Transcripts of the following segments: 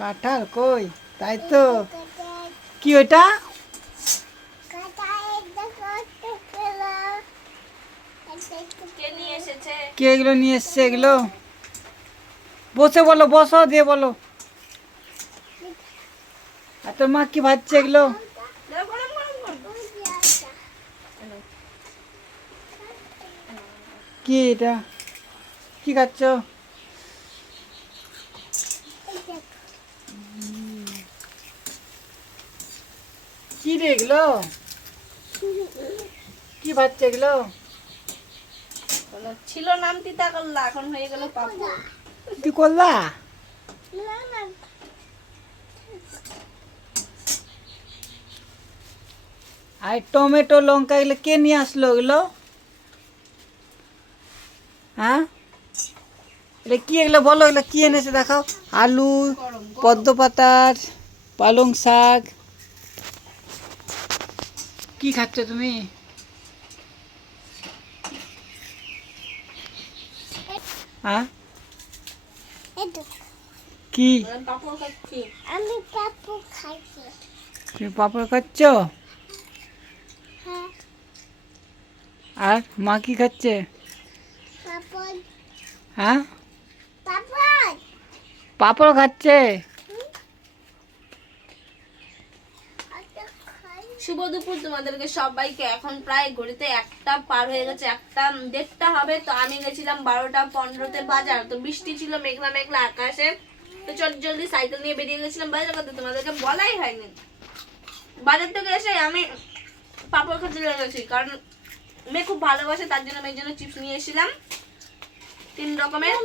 কাঁঠাল কই? তাই তো। কি ওইটা? কে নিয়ে এসেছে? কে এগুলো নিয়ে এসছে এগুলো? বসে বলো বসো দিয়ে বলো। আর তোর মা কি ভাজছে এগুলো? কি এটা? কি খাচ্ছ? কি রে এগুলো? কি ভাজছে এগুলো? ছিল নাম তিতা করলা এখন হয়ে গেল পাপড়। কি করলা? আর টমেটো লঙ্কা এগুলো কে নিয়ে আসলো এগুলো? হ্যাঁ? এটা কি এগুলো বলো এগুলো কি এনেছে দেখাও? আলু পদ্ম পাতার পালং শাক। কি খাচ্ছ তুমি? হ্যাঁ কি? বলেন, পাপড় খাচ্ছি। আমি তুমি পাপড় খাচ্ছ? হ্যাঁ। আর মা কি খাচ্ছে? হ্যাঁ? পাপু পাপড় খাচ্ছে? শুভ দুপুর তোমাদেরকে সবাইকে এখন প্রায় ঘড়িতে একটা পার হয়ে গেছে, একটা দেড়টা হবে। তো আমি গেছিলাম বারোটা পনেরোতে বাজার। তো বৃষ্টি ছিল, মেঘলা মেঘলা আকাশে। তো চট জলদি সাইকেল নিয়ে বেরিয়ে গেছিলাম। বাজার করতে তোমাদেরকে বলাই হয়নি। বাজার থেকে এসে আমি পাপড় খেতে চলে গেছি। কারণ মেয়ে খুব ভালোবাসে, তার জন্য মেয়ের জন্য চিপস নিয়ে এসেছিলাম। তিন রকমের।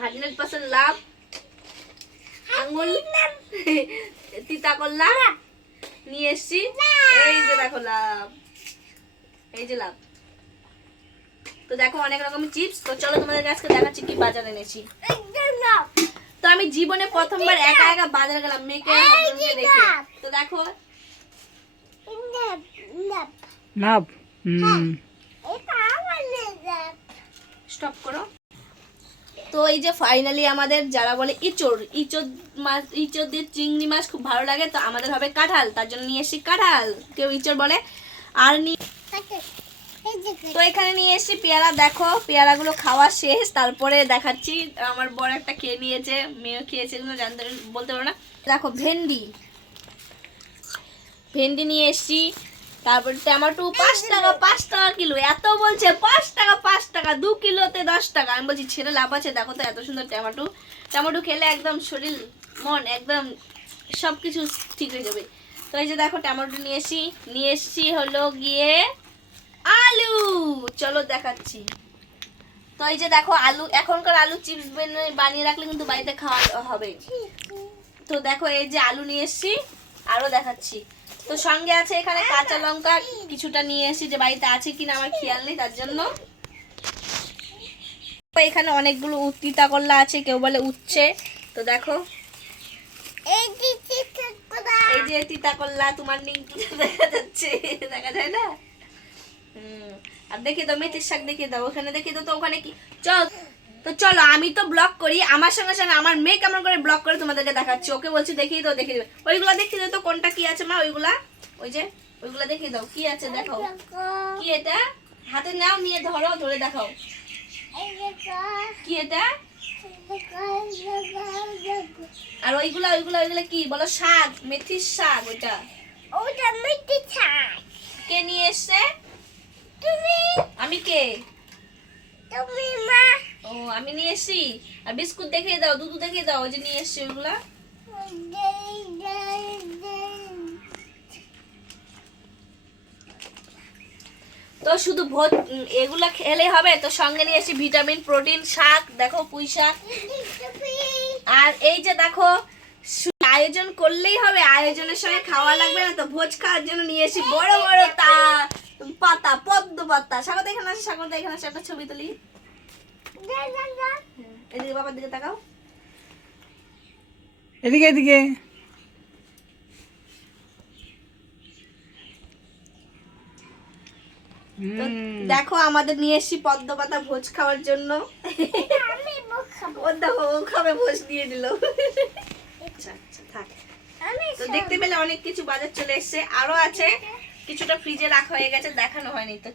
হান্ড্রেড পার্সেন্ট লাভ। আঙুল তিতা করলাম নিয়ে এসছি। এই যে দেখো লাভ। এই যে লাভ। তো দেখো অনেক রকমের চিপস। তো চলো তোমাদের আজকে দেখাচ্ছি কি বাজার এনেছি। তো আমি জীবনে প্রথমবার একা একা বাজার গেলাম। মেয়েকে দেখে। তো দেখো। স্টপ করো। তো এই যে ফাইনালি আমাদের যারা বলে ইচড় ইচড় মাছ ইচড় দিয়ে চিংড়ি মাছ খুব ভালো লাগে, তো আমাদের হবে কাঁঠাল, তার জন্য নিয়ে এসেছি কাঁঠাল। কেউ ইচড় বলে? আর নি তো এখানে নিয়ে এসেছি পেয়ারা, দেখো, পেয়ারাগুলো খাওয়া শেষ, তারপরে দেখাচ্ছি, আমার বড় একটা খেয়ে নিয়েছে, মেয়েও খেয়েছে এগুলো জানতে বলতে পারো না। দেখো, ভেন্ডি। ভেন্ডি নিয়ে এসেছি তারপর টমেটো পাঁচ টাকা পাঁচ টাকা কিলো, এত বলছে, পাঁচ টাকা পাঁচ টাকা, দু কিলোতে দশ টাকা। আমি বলছি, ছেলে, লাভ আছে, দেখো তো এত সুন্দর টমেটো। টমেটো খেলে একদম শরীর, মন একদম সব কিছু ঠিক হয়ে যাবে। তো এই যে দেখো, টমেটো নিয়ে এসি নিয়ে এসছি হলো গিয়ে আলু। চলো দেখাচ্ছি। তো এই যে দেখো, আলু, এখনকার আলু চিপস বানিয়ে রাখলে কিন্তু বাড়িতে খাওয়া হবে। তো দেখো, এই যে আলু নিয়ে এসছি আরও দেখাচ্ছি। তো সঙ্গে আছে এখানে কাঁচা লঙ্কা কিছুটা নিয়ে এসেছি যে বাড়িতে আছে কিনা আমার খেয়াল নেই তার জন্য। এখানে অনেকগুলো উত্তিতা করলা আছে কেউ বলে উচ্ছে। তো দেখো। এই যে তিতা করলা তোমার নিংটি দেখা যাচ্ছে দেখা যায় না? হুম, আর দাও মেথির শাক দেখিয়ে দাও ওখানে দাও তো ওখানে কি চল। তো চলো আমি তো ব্লগ করি। আমার সঙ্গে সঙ্গে আমার মেয়ে কেমন করে ব্লগ করে তোমাদেরকে দেখাচ্ছি। ওকে বলছি দেখিয়ে দাও দেখিয়ে দেবে ওইগুলো দেখিয়ে দাও তো কোনটা কি আছে মা? ওইগুলা? ওই যে ওইগুলা দেখিয়ে দাও। কি আছে দেখো। কি এটা? হাতে নাও নিয়ে ধরো ধরে দেখাও। কি এটা? আর ওইগুলা ওইগুলা ওইগুলা কি? বলো শাক মেথির শাক ওইটা। ওটা মিষ্টি ছাই কে নিয়ে এসছে? তুমি? আমি কে? তুমি ও, আমি নিয়ে এসছি। আর বিস্কুট দেখিয়ে দাও, দুধ দেখিয়ে দাও যে নিয়ে এসছি ওইগুলা তো শুধু ভোজ এগুলা খেলে হবে। তো সঙ্গে নিয়ে এসেছি ভিটামিন, প্রোটিন, শাক, দেখো পুঁই শাক। আর এই যে দেখো আয়োজন করলেই হবে। আয়োজনের সঙ্গে খাওয়া লাগবে না তো, ভোজ খাওয়ার জন্য নিয়ে এসেছি বড় বড় তা পাতা, পদ্ম পাতা। স্বাগত এখানে আছে স্বাগত এখানে আছে একটা ছবি তুলি। এদিকে বাবার দিকে তাকাও। এদিকে এদিকে। দেখো আমাদের নিয়ে এসেছি পদ্ম পাতা ভোজ খাওয়ার জন্য। আমি মুখ ও দেখো ও খাবে ভোজ দিয়ে দিল। আচ্ছা আচ্ছা তো দেখতে পেলে অনেক কিছু বাজার চলে এসেছে। আরও আছে। কিছুটা ফ্রিজে রাখা হয়ে গেছে দেখানো হয়নি। তো